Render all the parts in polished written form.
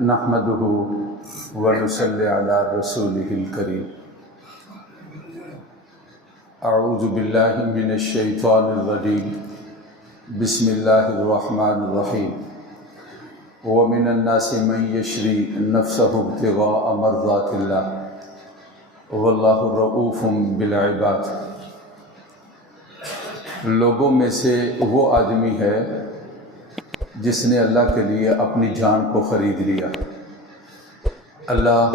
نحمده ونصلی علی رسوله الکریم اعوذ باللہ من الشیطان الرجیم بسم اللہ الرحمن الرحیم ومن الناس من یشری نفسه ابتغاء مرضات اللہ واللہ رؤوف بالعباد۔ لوگوں میں سے وہ آدمی ہے جس نے اللہ کے لیے اپنی جان کو خرید لیا۔ اللہ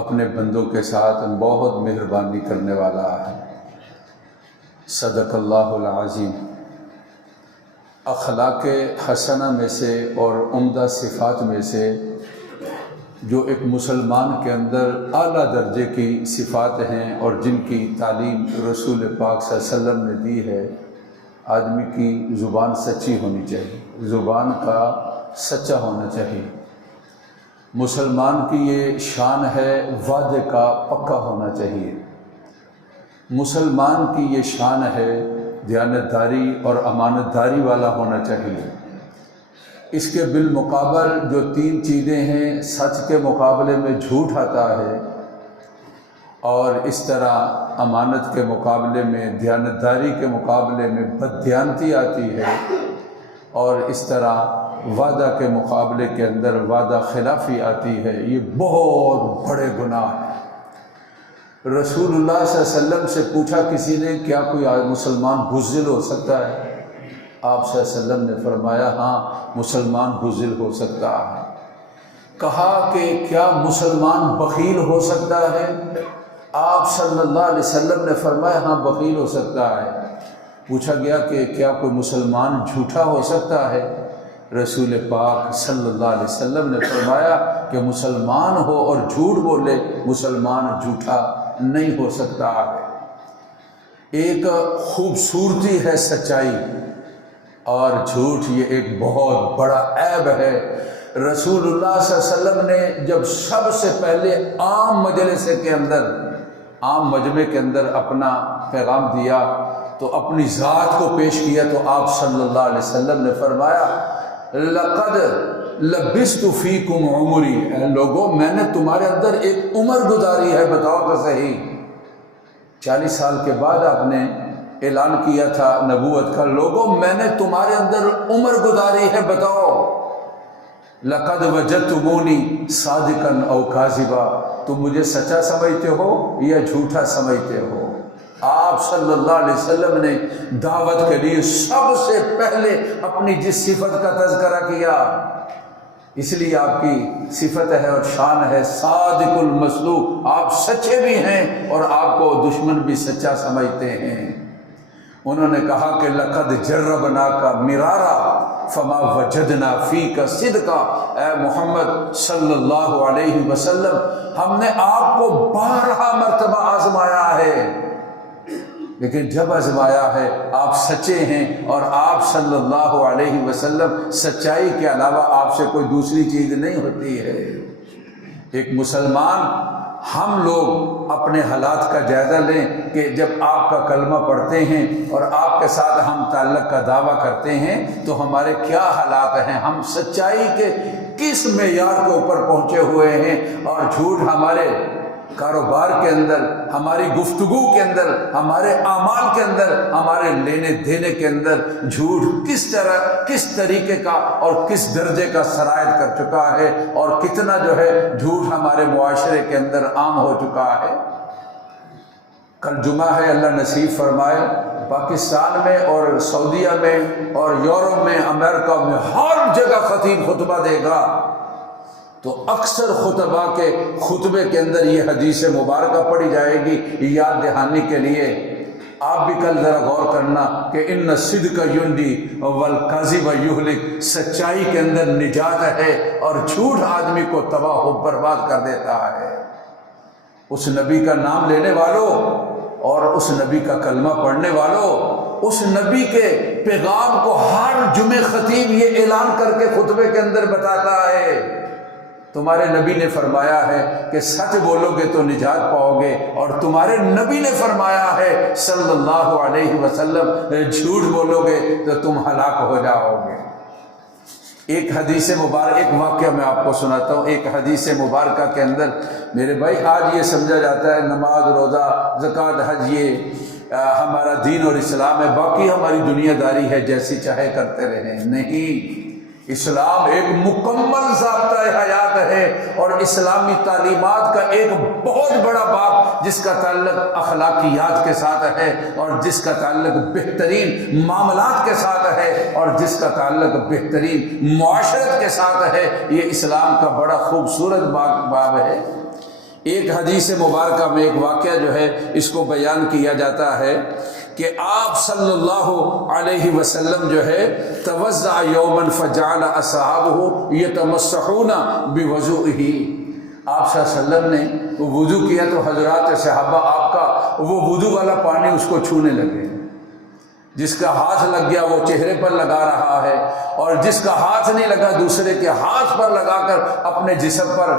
اپنے بندوں کے ساتھ بہت مہربانی کرنے والا ہے۔ صدق اللہ العظیم۔ اخلاق حسنہ میں سے اور عمدہ صفات میں سے جو ایک مسلمان کے اندر اعلیٰ درجے کی صفات ہیں اور جن کی تعلیم رسول پاک صلی اللہ علیہ وسلم نے دی ہے، آدمی کی زبان سچی ہونی چاہیے، زبان کا سچا ہونا چاہیے۔ مسلمان کی یہ شان ہے وعدے کا پکا ہونا چاہیے۔ مسلمان کی یہ شان ہے دیانتداری اور امانت داری والا ہونا چاہیے۔ اس کے بالمقابل جو تین چیزیں ہیں، سچ کے مقابلے میں جھوٹ آتا ہے، اور اس طرح امانت کے مقابلے میں، دیانتداری کے مقابلے میں بددیانتی آتی ہے، اور اس طرح وعدہ کے مقابلے کے اندر وعدہ خلافی آتی ہے۔ یہ بہت بڑے گناہ ہیں۔ رسول اللہ صلی اللہ علیہ وسلم سے پوچھا کسی نے، کیا کوئی مسلمان بزدل ہو سکتا ہے؟ آپ صلی اللہ علیہ وسلم نے فرمایا، ہاں مسلمان بزدل ہو سکتا ہے۔ کہا کہ کیا مسلمان بخیل ہو سکتا ہے؟ آپ صلی اللہ علیہ وسلم نے فرمایا، ہاں بخیل ہو سکتا ہے۔ پوچھا گیا کہ کیا کوئی مسلمان جھوٹا ہو سکتا ہے؟ رسول پاک صلی اللہ علیہ وسلم نے فرمایا کہ مسلمان ہو اور جھوٹ بولے، مسلمان جھوٹا نہیں ہو سکتا ہے۔ ایک خوبصورتی ہے سچائی، اور جھوٹ یہ ایک بہت بڑا عیب ہے۔ رسول اللہ صلی اللہ علیہ وسلم نے جب سب سے پہلے عام مجلس کے اندر، عام مجمع کے اندر اپنا پیغام دیا تو اپنی ذات کو پیش کیا، تو آپ صلی اللہ علیہ وسلم نے فرمایا، لقد لبثت فیکم عمری، اے لوگوں میں نے تمہارے اندر ایک عمر گزاری ہے، بتاؤ تو صحیح۔ 40 سال کے بعد آپ نے اعلان کیا تھا نبوت کا، لوگوں میں نے تمہارے اندر عمر گزاری ہے، بتاؤ۔ لقد وجدتمونی صادقا او کاذبا، تم مجھے سچا سمجھتے ہو یا جھوٹا سمجھتے ہو؟ آپ صلی اللہ علیہ وسلم نے دعوت کے لیے سب سے پہلے اپنی جس صفت کا تذکرہ کیا، اس لیے آپ کی صفت ہے اور شان ہے صادق المصدوق، آپ سچے بھی ہیں اور آپ کو دشمن بھی سچا سمجھتے ہیں۔ انہوں نے کہا کہ لقد جربناک مرارا فما وجدنا فیک صدقا، اے محمد صلی اللہ علیہ وسلم، ہم نے آپ کو 12 مرتبہ آزمایا ہے، لیکن جب آزمایا ہے آپ سچے ہیں، اور آپ صلی اللہ علیہ وسلم سچائی کے علاوہ آپ سے کوئی دوسری چیز نہیں ہوتی ہے۔ ایک مسلمان، ہم لوگ اپنے حالات کا جائزہ لیں کہ جب آپ کا کلمہ پڑھتے ہیں اور آپ کے ساتھ ہم تعلق کا دعویٰ کرتے ہیں تو ہمارے کیا حالات ہیں، ہم سچائی کے کس معیار کے اوپر پہنچے ہوئے ہیں، اور جھوٹ ہمارے کاروبار کے اندر، ہماری گفتگو کے اندر، ہمارے اعمال کے اندر، ہمارے لینے دینے کے اندر جھوٹ کس طریقے کا اور کس درجے کا سرایت کر چکا ہے، اور کتنا جو ہے جھوٹ ہمارے معاشرے کے اندر عام ہو چکا ہے۔ کل جمعہ ہے، اللہ نصیب فرمائے، پاکستان میں اور سعودیہ میں اور یورپ میں، امریکہ میں، ہر جگہ خطیب خطبہ دے گا، تو اکثر خطبہ کے خطبے کے اندر یہ حدیث مبارکہ پڑھی جائے گی یاد دہانی کے لیے۔ آپ بھی کل ذرا غور کرنا کہ ان الصدق ینجی والکذب یہلک، سچائی کے اندر نجات ہے اور جھوٹ آدمی کو تباہ و برباد کر دیتا ہے۔ اس نبی کا نام لینے والوں اور اس نبی کا کلمہ پڑھنے والوں، اس نبی کے پیغام کو ہر جمعے خطیب یہ اعلان کر کے خطبے کے اندر بتاتا ہے، تمہارے نبی نے فرمایا ہے کہ سچ بولو گے تو نجات پاؤ گے، اور تمہارے نبی نے فرمایا ہے صلی اللہ علیہ وسلم، جھوٹ بولو گے تو تم ہلاک ہو جاؤ گے۔ ایک حدیث مبارک، ایک واقعہ میں آپ کو سناتا ہوں۔ ایک حدیث مبارکہ کے اندر میرے بھائی آج یہ سمجھا جاتا ہے نماز، روزہ، زکوٰۃ، حج یہ ہمارا دین اور اسلام ہے، باقی ہماری دنیا داری ہے، جیسی چاہے کرتے رہیں۔ نہیں، اسلام ایک مکمل ضابطۂ حیات ہے، اور اسلامی تعلیمات کا ایک بہت بڑا باب جس کا تعلق اخلاقیات کے ساتھ ہے، اور جس کا تعلق بہترین معاملات کے ساتھ ہے، اور جس کا تعلق بہترین معاشرت کے ساتھ ہے، یہ اسلام کا بڑا خوبصورت باب ہے۔ ایک حدیث مبارکہ میں ایک واقعہ جو ہے اس کو بیان کیا جاتا ہے کہ آپ صلی اللہ علیہ وسلم جو ہے توضع یوما فجعل اصحابہ یتمسحون بوضوئہ، آپ صلی اللہ علیہ وسلم نے وضو کیا تو حضرات صحابہ آپ کا وہ وضو والا پانی اس کو چھونے لگے، جس کا ہاتھ لگ گیا وہ چہرے پر لگا رہا ہے، اور جس کا ہاتھ نہیں لگا دوسرے کے ہاتھ پر لگا کر اپنے جسم پر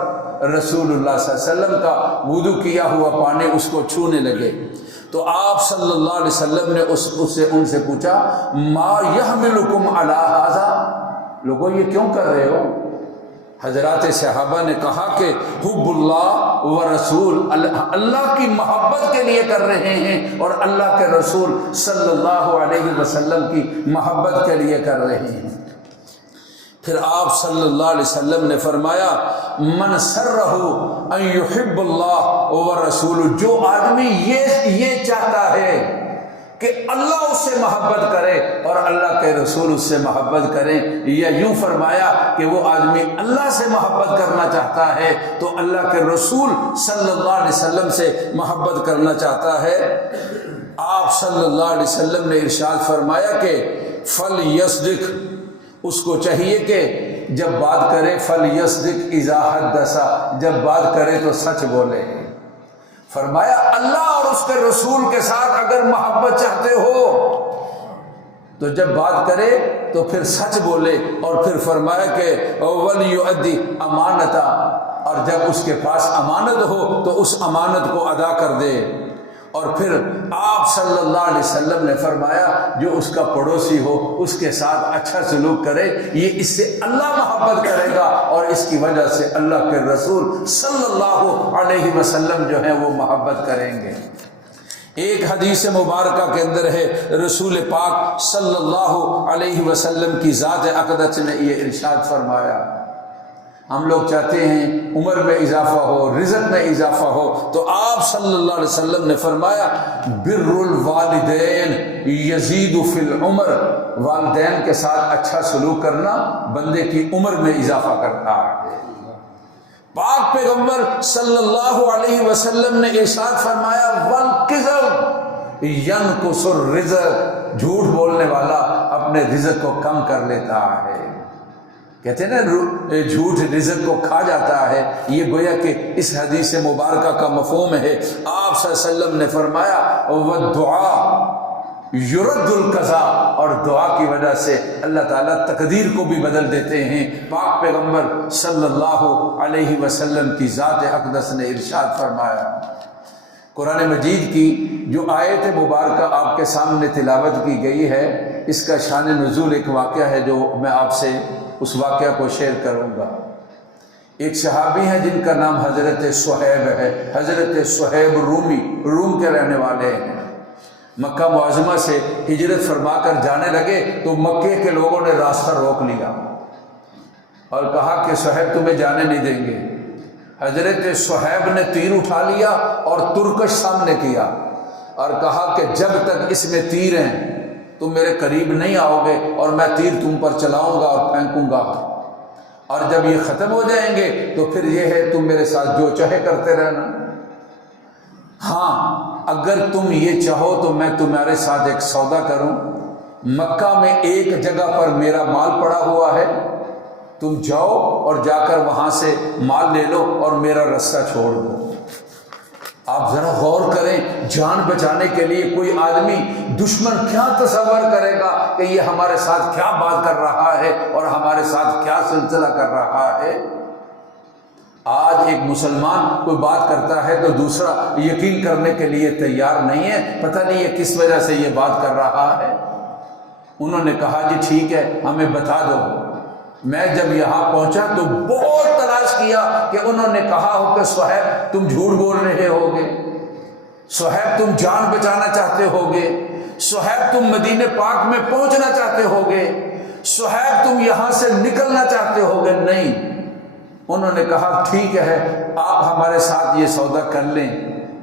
رسول اللہ صلی اللہ علیہ وسلم کا وضو کیا ہوا پانی اس کو چھونے لگے۔ تو آپ صلی اللہ علیہ وسلم نے ان سے پوچھا ما یحملکم علی ھذا، لوگوں یہ کیوں کر رہے ہو؟ حضرات صحابہ نے کہا کہ حب اللہ و رسول، اللہ کی محبت کے لیے کر رہے ہیں، اور اللہ کے رسول صلی اللہ علیہ وسلم کی محبت کے لیے کر رہے ہیں۔ پھر آپ صلی اللہ علیہ وسلم نے فرمایا من سرہ ان یحب اللہ و رسول، جو آدمی یہ چاہتا ہے کہ اللہ اس سے محبت کرے اور اللہ کے رسول اس سے محبت کریں، یا یوں فرمایا کہ وہ آدمی اللہ سے محبت کرنا چاہتا ہے تو اللہ کے رسول صلی اللہ علیہ وسلم سے محبت کرنا چاہتا ہے، آپ صلی اللہ علیہ وسلم نے ارشاد فرمایا کہ فلیصدق، اس کو چاہیے کہ جب بات کرے فلیصدق اذا حدث، جب بات کرے تو سچ بولے۔ فرمایا اللہ اور اس کے رسول کے ساتھ اگر محبت چاہتے ہو تو جب بات کرے تو پھر سچ بولے، اور پھر فرمایا کہ وَلْيُؤَدِّ أَمَانَتَهُ، اور جب اس کے پاس امانت ہو تو اس امانت کو ادا کر دے۔ اور پھر آپ صلی اللہ علیہ وسلم نے فرمایا جو اس کا پڑوسی ہو اس کے ساتھ اچھا سلوک کرے، یہ اس سے اللہ محبت کرے گا، اور اس کی وجہ سے اللہ کے رسول صلی اللہ علیہ وسلم جو ہیں وہ محبت کریں گے۔ ایک حدیث مبارکہ کے اندر ہے رسول پاک صلی اللہ علیہ وسلم کی ذات اقدس نے یہ ارشاد فرمایا، ہم لوگ چاہتے ہیں عمر میں اضافہ ہو، رزق میں اضافہ ہو، تو آپ صلی اللہ علیہ وسلم نے فرمایا بر الوالدین یزید فی العمر، والدین کے ساتھ اچھا سلوک کرنا بندے کی عمر میں اضافہ کرتا ہے۔ پاک پیغمبر صلی اللہ علیہ وسلم نے ارشاد فرمایا والکذب ینقص الرزق، جھوٹ بولنے والا اپنے رزق کو کم کر لیتا ہے۔ کہتے ہیں نا جھوٹ رزق کو کھا جاتا ہے، یہ گویا کہ اس حدیث مبارکہ کا مفہوم ہے۔ آپ صلی اللہ علیہ وسلم نے فرمایا والدعاء یرد القضاء، اور دعا کی وجہ سے اللہ تعالیٰ تقدیر کو بھی بدل دیتے ہیں۔ پاک پیغمبر صلی اللہ علیہ وسلم کی ذات اقدس نے ارشاد فرمایا۔ قرآن مجید کی جو آیت مبارکہ آپ کے سامنے تلاوت کی گئی ہے، اس کا شان نزول ایک واقعہ ہے جو میں آپ سے اس واقعہ کو شیئر کروں گا۔ ایک صحابی ہیں جن کا نام حضرت صہیب ہے، حضرت صہیب رومی، روم کے رہنے والے ہیں۔ مکہ معظمہ سے ہجرت فرما کر جانے لگے تو مکے کے لوگوں نے راستہ روک لیا اور کہا کہ صہیب تمہیں جانے نہیں دیں گے۔ حضرت صہیب نے تیر اٹھا لیا اور ترکش سامنے کیا اور کہا کہ جب تک اس میں تیر ہیں تم میرے قریب نہیں آؤ گے اور میں تیر تم پر چلاؤں گا اور پھینکوں گا، اور جب یہ ختم ہو جائیں گے تو پھر یہ ہے تم میرے ساتھ جو چاہے کرتے رہنا۔ ہاں اگر تم یہ چاہو تو میں تمہارے ساتھ ایک سودا کروں، مکہ میں ایک جگہ پر میرا مال پڑا ہوا ہے، تم جاؤ اور جا کر وہاں سے مال لے لو اور میرا رستہ چھوڑ دو۔ آپ ذرا غور کریں، جان بچانے کے لیے کوئی آدمی دشمن کیا تصور کرے گا کہ یہ ہمارے ساتھ کیا بات کر رہا ہے اور ہمارے ساتھ کیا سلسلہ کر رہا ہے۔ آج ایک مسلمان کوئی بات کرتا ہے تو دوسرا یقین کرنے کے لیے تیار نہیں ہے، پتہ نہیں یہ کس وجہ سے یہ بات کر رہا ہے۔ انہوں نے کہا جی ٹھیک ہے ہمیں بتا دو۔ میں جب یہاں پہنچا تو بہت تلاش کیا کہ انہوں نے کہا ہو کہ صہیب تم جھوٹ بول رہے ہوگے، صہیب تم جان بچانا چاہتے ہوگے، صہیب تم مدینہ پاک میں پہنچنا چاہتے ہوگے، صہیب تم یہاں سے نکلنا چاہتے ہوگے۔ نہیں، انہوں نے کہا ٹھیک ہے، آپ ہمارے ساتھ یہ سودا کر لیں۔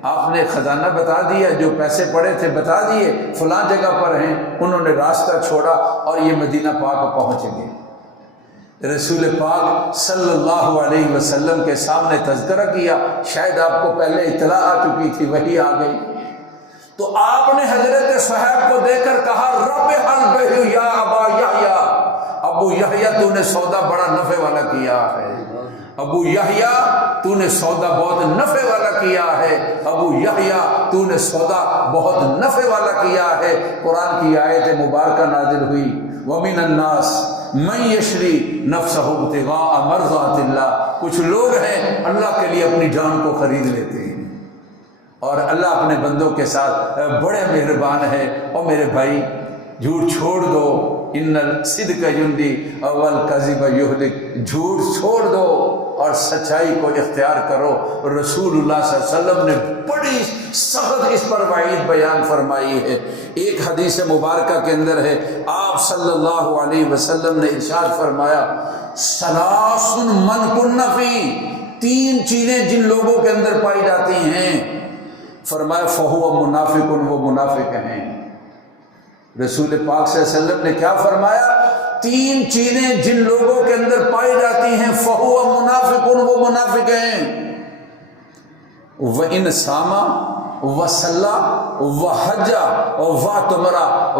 آپ نے خزانہ بتا دیا، جو پیسے پڑے تھے بتا دیے، فلاں جگہ پر ہیں۔ انہوں نے راستہ چھوڑا اور یہ مدینہ پاک پہنچ گئے۔ رسول پاک صلی اللہ علیہ وسلم کے سامنے تذکرہ کیا، شاید آپ کو پہلے اطلاع آ چکی تھی، وہی آ گئی۔ تو آپ نے حضرت صہیب کو دیکھ کر کہا رب البیع یا ابا یحییٰ، ابو یحییٰ تو نے سودا بڑا نفع والا کیا ہے، ابو یحییٰ تو نے سودا بہت نفع والا کیا ہے، ابو یحییٰ تو نے سودا بہت نفع والا کیا ہے۔ قرآن کی آیت مبارکہ نازل ہوئی، وَمِنَ النَّاسِ مَن یشری نفسہ ابتغاء مرضات اللہ، کچھ لوگ ہیں اللہ کے لیے اپنی جان کو خرید لیتے ہیں، اور اللہ اپنے بندوں کے ساتھ بڑے مہربان ہے۔ اور میرے بھائی جھوٹ چھوڑ دو، ان الصدق ینجی والکذب یہلک، جھوٹ چھوڑ دو اور سچائی کو اختیار کرو۔ رسول اللہ صلی اللہ علیہ وسلم نے بڑی سخت اس پر وعید بیان فرمائی ہے۔ ایک حدیث مبارکہ کے اندر ہے، آپ صلی اللہ علیہ وسلم نے ارشاد فرمایا ثلاث من کن فی، تین چیزیں جن لوگوں کے اندر پائی جاتی ہیں، فرمایا فہو منافق، وہ منافق ہیں۔ رسول پاک صلی اللہ علیہ وسلم نے کیا فرمایا؟ تین چیزیں جن لوگوں کے اندر پائی جاتی ہیں فہو منافق، وہ منافق ہیں۔ وَإِنْ سَامَ وَصَلَّى وَحَجَّ وَاعْتَمَرَ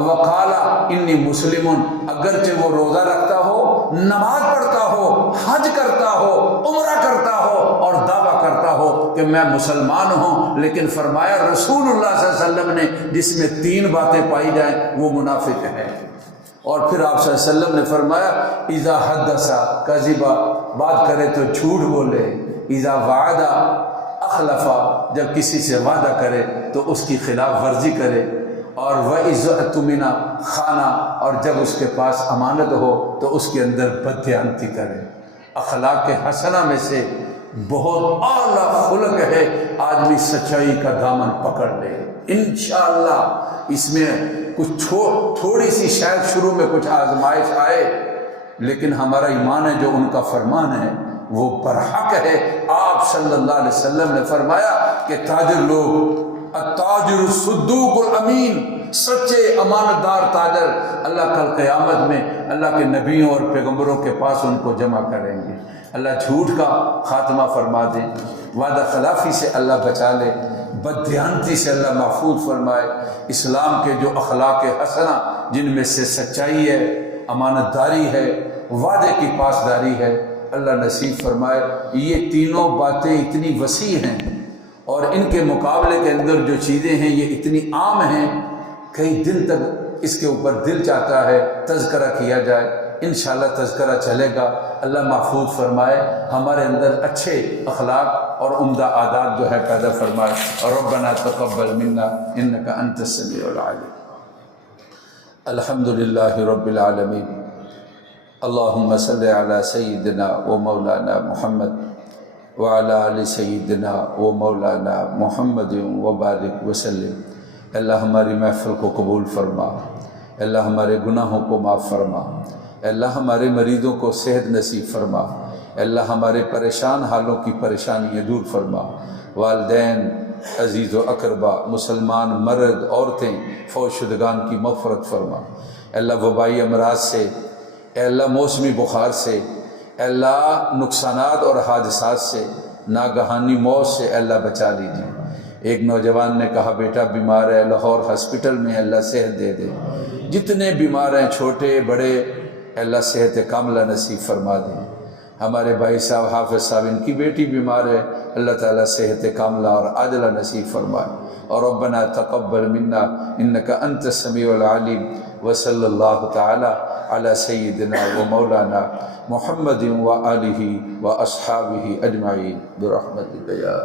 وَقَالَ إِنِّي مُسْلِمٌ، اگرچہ وہ روزہ رکھتا ہو، نماز پڑھتا ہو، حج کرتا ہو، عمرہ کرتا ہو اور دعویٰ کرتا ہو کہ میں مسلمان ہوں، لیکن فرمایا رسول اللہ صلی اللہ علیہ وسلم نے جس میں تین باتیں پائی جائیں وہ منافق ہے۔ اور پھر آپ صلی اللہ علیہ وسلم نے فرمایا اذا حدث کذب، بات کرے تو جھوٹ بولے، اذا وعد اخلف، جب کسی سے وعدہ کرے تو اس کی خلاف ورزی کرے، اور وَإِذَا اؤْتُمِنَ خَانَ، اور جب اس کے پاس امانت ہو تو اس کے اندر بددیانتی کرے۔ اخلاق حسنہ میں سے بہت اعلیٰ خلق ہے آدمی سچائی کا دامن پکڑ لے۔ انشاءاللہ اس میں کچھ تھوڑی سی شاید شروع میں کچھ آزمائش آئے، لیکن ہمارا ایمان ہے جو ان کا فرمان ہے وہ برحق ہے۔ آپ صلی اللہ علیہ وسلم نے فرمایا کہ تاجر لوگ، التاجر الصدوق الامین، سچے امانت دار تاجر اللہ کل قیامت میں اللہ کے نبیوں اور پیغمبروں کے پاس ان کو جمع کریں گے۔ اللہ جھوٹ کا خاتمہ فرما دے، وعدہ خلافی سے اللہ بچا لے، بددیانتی سے اللہ محفوظ فرمائے۔ اسلام کے جو اخلاق حسنہ جن میں سے سچائی ہے، امانت داری ہے، وعدے کی پاسداری ہے، اللہ نصیب فرمائے۔ یہ تینوں باتیں اتنی وسیع ہیں اور ان کے مقابلے کے اندر جو چیزیں ہیں یہ اتنی عام ہیں، کئی دن تک اس کے اوپر دل چاہتا ہے تذکرہ کیا جائے۔ انشاءاللہ تذکرہ چلے گا۔ اللہ محفوظ فرمائے، ہمارے اندر اچھے اخلاق اور عمدہ عادات جو ہے پیدا فرمائے۔ اور ربنا تقبل منا انک انت السمیع العلیم۔ الحمدللہ رب العالمین، اللہم صلی علی سیدنا و مولانا محمد وعلی آل سیدنا و مولانا محمد وبارک وسلم۔ اللہ ہماری محفل کو قبول فرما، اللہ ہمارے گناہوں کو معاف فرما، اللہ ہمارے مریضوں کو صحت نصیب فرما، اللہ ہمارے پریشان حالوں کی پریشانیاں دور فرما، والدین، عزیز و اقربا، مسلمان مرد عورتیں، فوت شدگان کی مغفرت فرما۔ اللہ وبائی امراض سے، اے اللہ موسمی بخار سے، اے اللہ نقصانات اور حادثات سے، ناگہانی موت سے اے اللہ بچا لیجیے۔ ایک نوجوان نے کہا بیٹا بیمار ہے، لاہور ہاسپٹل میں، اللہ صحت دے دے۔ جتنے بیمار ہیں چھوٹے بڑے، اللہ صحت کاملہ نصیب فرما دیں۔ ہمارے بھائی صاحب حافظ صاحب، ان کی بیٹی بیمار ہے، اللہ تعالیٰ صحت کاملہ اور عاجلہ نصیب فرمائے۔ اور ربنا تقبل منا انک انت السمیع العلیم، وصلی اللہ تعالی علی سیدنا و مولانا محمد و آلہ و اصحابہ اجمعین برحمتک یا